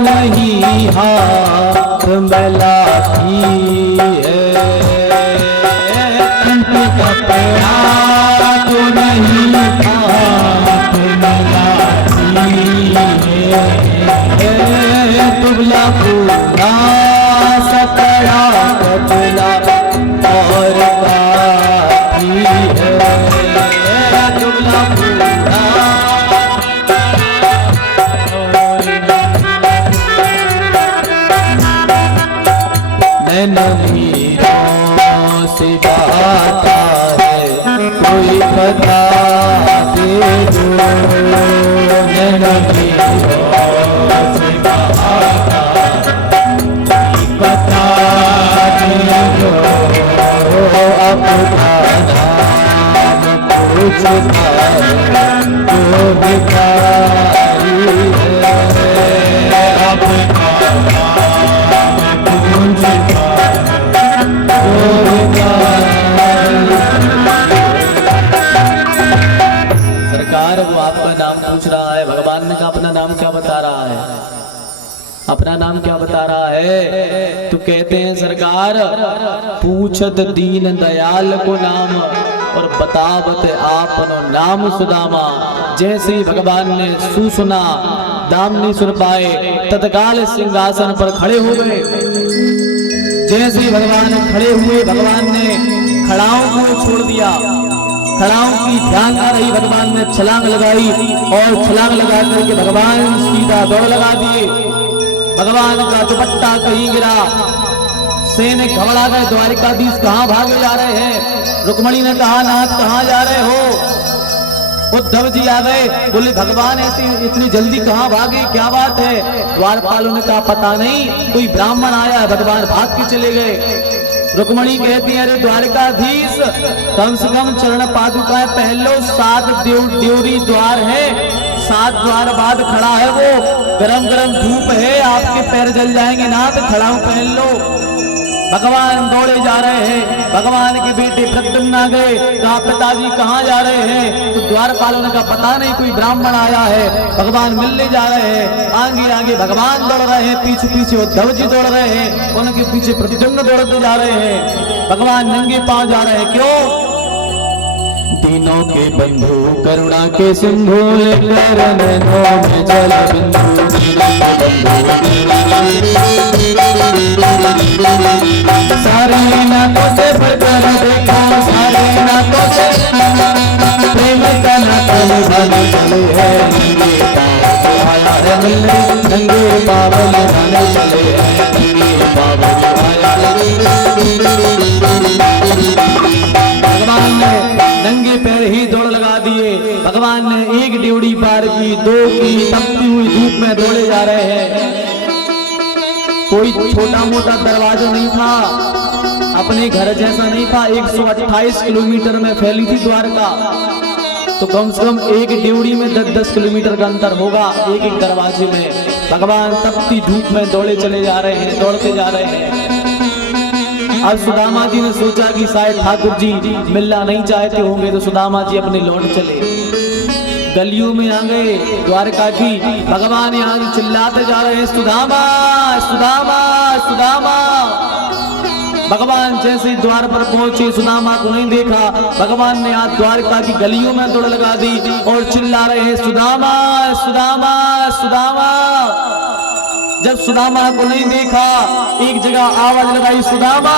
नहीं हाथ मिलाती है, कपड़ा तो नहीं हाथ मिलाती है, दुबला पूरा सकड़ा कपड़ा और काती है, दुबला पूरा मीरों से गाता है, कोई बता दे दो, मीरों से गाता कोई बता दे दो, अपना नाम पूछता है जो भिखारी है, अपना नाम पूछता सरकार। वो आपका नाम पूछ रहा है, भगवान ने कहा अपना नाम क्या बता रहा है, अपना नाम क्या बता रहा है? तो कहते हैं सरकार, पूछत दीन दयाल को नाम और बतावत आपनो नाम सुदामा। जैसे ही भगवान ने सुना, दाम नहीं सुन पाए, तत्काल सिंहासन पर खड़े हो गए। जैसे ही भगवान खड़े हुए, भगवान ने खड़ाओं को छोड़ दिया, खड़ाओं की ध्यान आ रही, भगवान ने छलांग लगाई और छलांग लगा करके भगवान सीधा दौड़ लगा दिए। भगवान का दुपट्टा कहीं गिरा, सैनिक घबरा गए, द्वारिकाधीश कहाँ भागे जा रहे हैं? रुक्मणी ने कहा नाथ कहाँ जा रहे हो? उद्धव जी आ गए, बोले भगवान ऐसी इतनी जल्दी कहाँ भागे, क्या बात है? द्वारपालों ने कहा पता नहीं, कोई ब्राह्मण आया, भगवान भाग के चले गए। रुक्मणी कहती है अरे द्वारिकाधीश, कम से कम चरण पादुकाएं पहलो, 7 देवरी द्वार है, 7 द्वार बाद खड़ा है वो, गरम गरम धूप है, आपके पैर जल जाएंगे ना, तो खड़ाऊ पहन लो। भगवान दौड़े जा रहे हैं, भगवान के बेटे प्रद्युम्न आ गए, कहा पिताजी कहाँ जा रहे हैं? तो द्वारपालों ने कहा पता नहीं, कोई ब्राह्मण आया है, भगवान मिलने जा रहे हैं। आगे आगे भगवान दौड़ रहे हैं, पीछे पीछे उद्धव जी दौड़ रहे हैं, उनके पीछे प्रद्युम्न दौड़ते जा रहे हैं। भगवान नंगे पांव जा रहे हैं, क्यों? तीनों के बंधु करुणा के सिंधु, लेकर नैनों में जल बिंदु, सारे नातों से बढ़कर देखो, सारे नातों से प्रेम का नाता निभाने चले हैं, आया है मिलने, नंगे बाबल निभाने चले हैं, बाबल आया। भगवान ने नंगे पैर ही दौड़ लगा दिए। भगवान ने 1 ड्योढ़ी पार की, 2 की, तपती हुई धूप में दौड़े जा रहे हैं। कोई छोटा मोटा दरवाजा नहीं था, अपने घर जैसा नहीं था, 128 किलोमीटर में फैली थी द्वारका, तो कम से कम 1 ड्योढ़ी में 10-10 किलोमीटर का अंतर होगा, एक दरवाजे में। भगवान तपती धूप में दौड़े चले जा रहे हैं, दौड़ते जा रहे हैं। अब सुदामा जी ने सोचा कि शायद ठाकुर जी मिलना नहीं चाहते होंगे, तो सुदामा जी अपने लौट चले, गलियों में आ गए द्वारका की। भगवान यहाँ चिल्लाते जा रहे हैं सुदामा सुदामा सुदामा। भगवान जैसे द्वार पर पहुंचे, सुदामा को नहीं देखा। भगवान ने आज द्वारका की गलियों में दौड़ लगा दी और चिल्ला रहे हैं सुदामा सुदामा सुदामा। जब सुदामा को नहीं देखा, एक जगह आवाज लगाई सुदामा।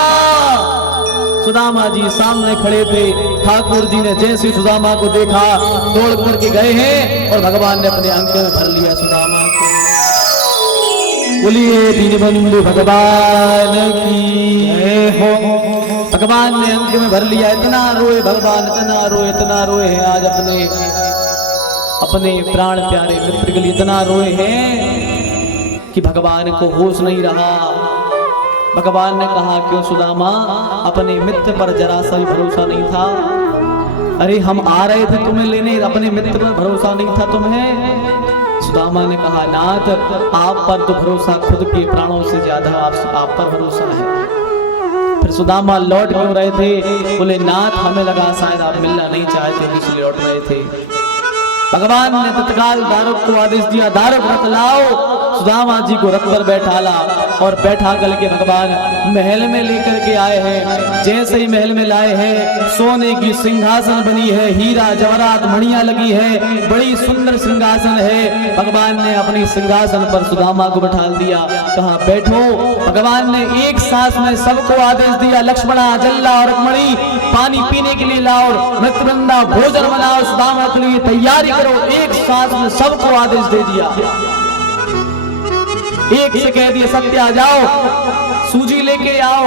सुदामा जी सामने खड़े थे। ठाकुर जी ने जैसे सुदामा को देखा, दौड़ करके गए हैं और भगवान ने अपने अंक में भर लिया सुदामा को। बोलिए दीनबंधु भगवान की जय हो। भगवान ने अंक में भर लिया। इतना रोए भगवान, इतना रोए, इतना रोए हैं आज अपने प्राण प्यारे मित्र के लिए, इतना रोए हैं कि भगवान को होश नहीं रहा। भगवान ने कहा क्यों सुदामा, अपने मित्र पर जरा सा भी भरोसा नहीं था? अरे हम आ रहे थे तुम्हें लेने, अपने मित्र पर भरोसा नहीं था तुम्हें? सुदामा ने कहा नाथ, आप पर तो भरोसा खुद के प्राणों से ज्यादा आप पर भरोसा है। फिर सुदामा लौट क्यों रहे थे? बोले नाथ, हमें लगा शायद आप मिलना नहीं चाहते इसलिए लौट रहे थे। भगवान ने तत्काल दारुक को आदेश दिया, दारुक रथ लाओ। सुदामा जी को रथ पर बैठाला और बैठा कर के भगवान महल में लेकर के आए हैं। जैसे ही महल में लाए हैं, सोने की सिंहासन बनी है, हीरा जवाहरात मणियां लगी है, बड़ी सुंदर सिंहासन है। भगवान ने अपनी सिंहासन पर सुदामा को बैठा दिया, कहा बैठो। भगवान ने एक सांस में सबको आदेश दिया, लक्ष्मणा, जल्ला और रुक्मणी पानी पीने के लिए लाओ, मित्रवृंदा भोजन बनाओ, सुदामा के लिए तैयारी करो। एक सांस में सबको आदेश दे दिया। एक से कह दिया सत्य आ जाओ, सूजी लेके आओ।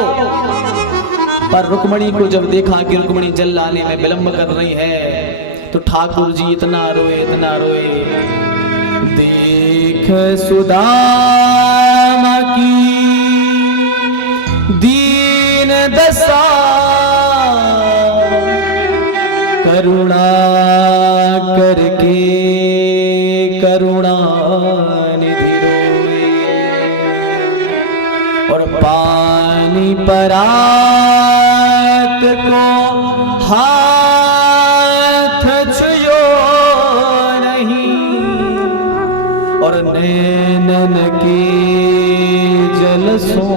पर रुक्मणी को जब देखा कि रुक्मणी जल लाने में विलंब कर रही है, तो ठाकुर जी इतना रोए, इतना रोए। देख सुदामा की दीन दशा, करुणा करके करुणा निधि रोए, और पानी परात को हाथ छुयो नहीं, और नैनन के जल सो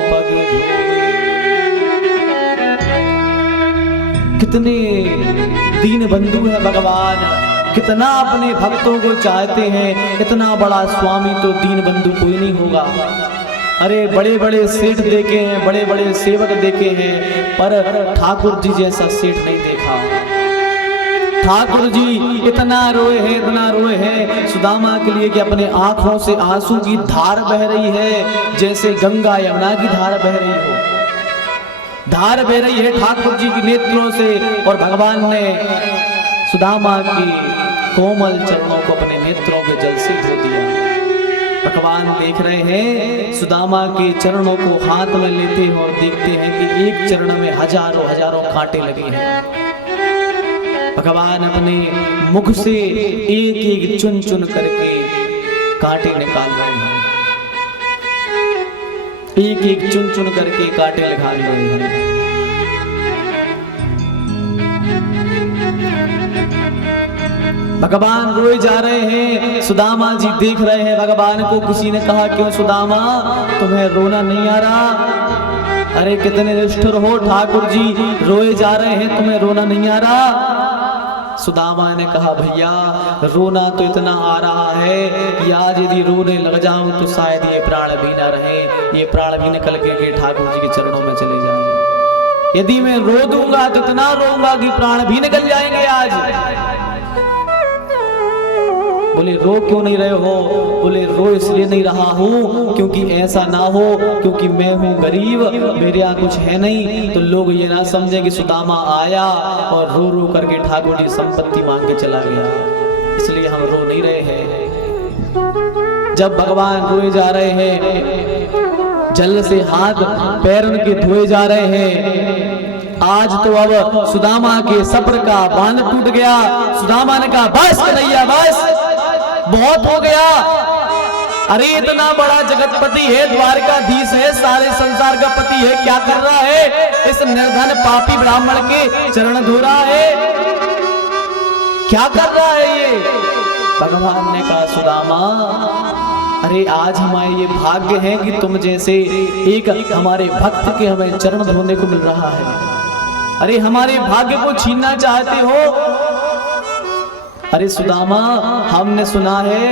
पग धोए। कितने दीन बंधु है भगवान, कितना अपने भक्तों को चाहते हैं। इतना बड़ा स्वामी तो दीन बंधु कोई नहीं होगा। अरे बड़े बड़े सेठ देखे हैं, बड़े बड़े सेवक देखे हैं, पर ठाकुर जी जैसा सेठ नहीं देखा। ठाकुर जी इतना रोए हैं, इतना रोए हैं सुदामा के लिए कि अपने आंखों से आंसू की धार बह रही है, जैसे गंगा यमुना की धार बह रही हो। धार बह रही है ठाकुर जी की नेत्रों से, और भगवान ने सुदामा की कोमल चरणों को अपने नेत्रों के जल से धो दिया। भगवान देख रहे हैं, सुदामा के चरणों को हाथ में लेते हैं और देखते हैं कि एक चरण में हजारों हजारों कांटे लगे हैं। भगवान अपने मुख से एक एक चुन चुन करके कांटे निकाल रहे हैं, एक एक चुन चुन करके कांटे निकाल रहे हैं। भगवान रोए जा रहे हैं, सुदामा जी देख रहे हैं भगवान को। किसी ने कहा क्यों सुदामा, तुम्हें रोना नहीं आ रहा? अरे कितने निष्ठुर हो ठाकुर जी, रोए जा रहे हैं, तुम्हें रोना नहीं आ रहा? सुदामा ने कहा भैया रोना तो इतना आ रहा है कि आज यदि रोने लग जाऊं तो शायद ये प्राण भी ना रहे, ये प्राण भी निकल के ठाकुर जी के चरणों में चले जाएंगे। यदि मैं रो दूंगा तो इतना रोऊंगा कि प्राण भी निकल जाएंगे आज। बोले रो क्यों नहीं रहे हो? बोले रो इसलिए नहीं रहा हूँ क्योंकि ऐसा ना हो, क्योंकि मैं हूँ गरीब, मेरे यहाँ कुछ है नहीं, तो लोग ये ना समझे कि सुदामा आया और रो रो करके ठाकुर जी संपत्ति मांग के चला गया, इसलिए हम रो नहीं रहे हैं। जब भगवान रोए जा रहे हैं, जल से हाथ पैर उनके धोए जा रहे हैं, आज तो अब सुदामा के सब्र का बांध टूट गया। सुदामा ने कहा बस कन्हैया बस, बहुत हो गया। अरे इतना बड़ा जगतपति है, द्वारकाधीश है, सारे संसार का पति है, क्या कर रहा है? इस निर्धन पापी ब्राह्मण के चरण धो रहा है, क्या कर रहा है ये? भगवान ने कहा सुदामा अरे आज हमारे ये भाग्य है कि तुम जैसे एक हमारे भक्त के हमें चरण धोने को मिल रहा है। अरे हमारे भाग्य को छीनना चाहते हो? अरे सुदामा हमने सुना है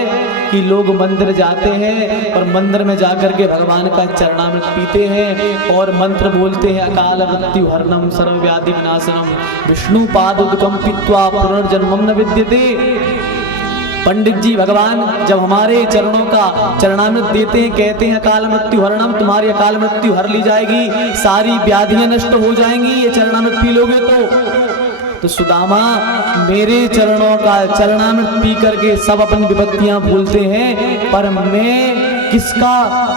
कि लोग मंदिर जाते हैं और मंदिर में जाकर के भगवान का चरणामृत पीते हैं और मंत्र बोलते हैं अकाल मृत्यु हरणम सर्वव्याधि विनाशनम विष्णु पादुदकम पीत्वा पुनर्जन्मम न विद्यते। पंडित जी भगवान जब हमारे चरणों का चरणामृत देते हैं, कहते हैं अकाल मृत्यु हरणम, तुम्हारी अकाल मृत्यु हर ली जाएगी, सारी व्याधियां नष्ट हो जाएंगी ये चरणामृत पी लोगे तो सुदामा मेरे चरणों का चरणामृत पी करके सब अपनी विपत्तियां भूलते हैं, पर मैं किसका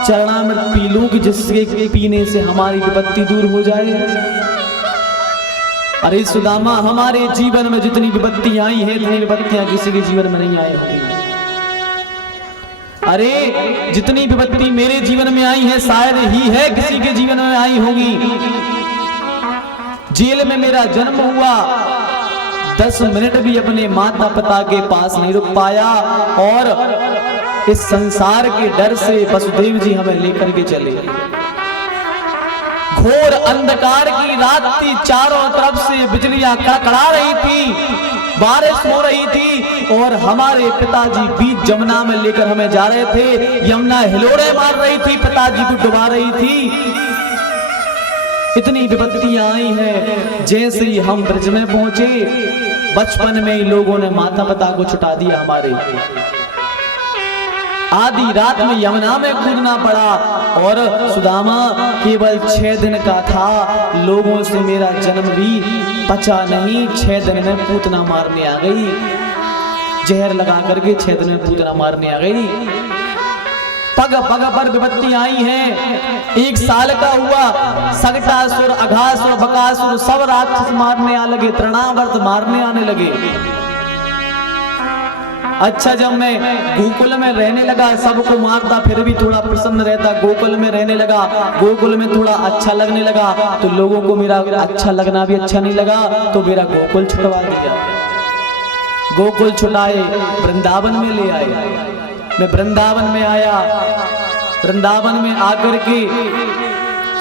चरणामृत पी लूं कि जिसके पीने से हमारी विपत्ति दूर हो जाए? अरे सुदामा हमारे जीवन में जितनी विपत्तियां आई हैं, इतनी विपत्तियां किसी के जीवन में नहीं आई होंगी। अरे जितनी विपत्ति मेरे जीवन में आई है शायद ही है किसी के जीवन में आई होगी। जेल में मेरा जन्म हुआ, 10 मिनट भी अपने माता पिता के पास नहीं रुक पाया, और इस संसार के डर से वसुदेव जी हमें लेकर के चले। घोर अंधकार की रात थी, चारों तरफ से बिजलियां कड़कड़ा रही थी, बारिश हो रही थी और हमारे पिताजी बीच जमुना में लेकर हमें जा रहे थे। यमुना हिलोड़े मार रही थी, पिताजी को डुबा रही थी। इतनी विपत्तियां आई हैं। जैसे ही हम ब्रज में पहुंचे, बचपन में ही लोगों ने माता पिता को छुटा दिया हमारे। आधी रात में यमुना में कूदना पड़ा और सुदामा केवल 6 दिन का था। लोगों से मेरा जन्म भी पचा नहीं। 6 दिन में पूतना मारने आ गई, जहर लगा करके 6 दिन में पूतना मारने आ गई। पग पग पर विपत्ति आई हैं। 1 साल का हुआ, सगटासुर, अघासुर, बकासुर सब राक्षस मारने आ लगे, तृणावर्त मारने आने लगे। अच्छा, जब मैं गोकुल में रहने लगा, सबको मारता फिर भी थोड़ा प्रसन्न रहता, गोकुल में रहने लगा, गोकुल में थोड़ा अच्छा लगने लगा, तो लोगों को मेरा अच्छा लगना भी अच्छा नहीं लगा, तो मेरा गोकुल छुटवा दिया। गोकुल छुटाए, वृंदावन में ले आए। मैं वृंदावन में आया। वृंदावन में आकर के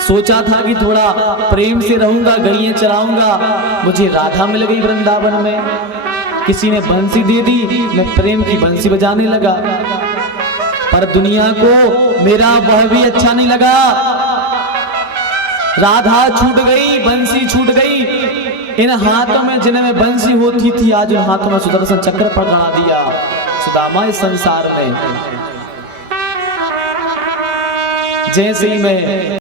सोचा था कि थोड़ा प्रेम से रहूंगा, गैयें चराऊंगा। मुझे राधा मिल गई वृंदावन में। किसी ने बंसी दे दी, मैं प्रेम की बंसी बजाने लगा। पर दुनिया को मेरा वह भी अच्छा नहीं लगा। राधा छूट गई, बंसी छूट गई। इन हाथों में जिनमें बंसी होती थी, आज उन हाथों में सुदर्शन चक्र पकड़ा दिया। सुदामा इस संसार में जैसे ही मैं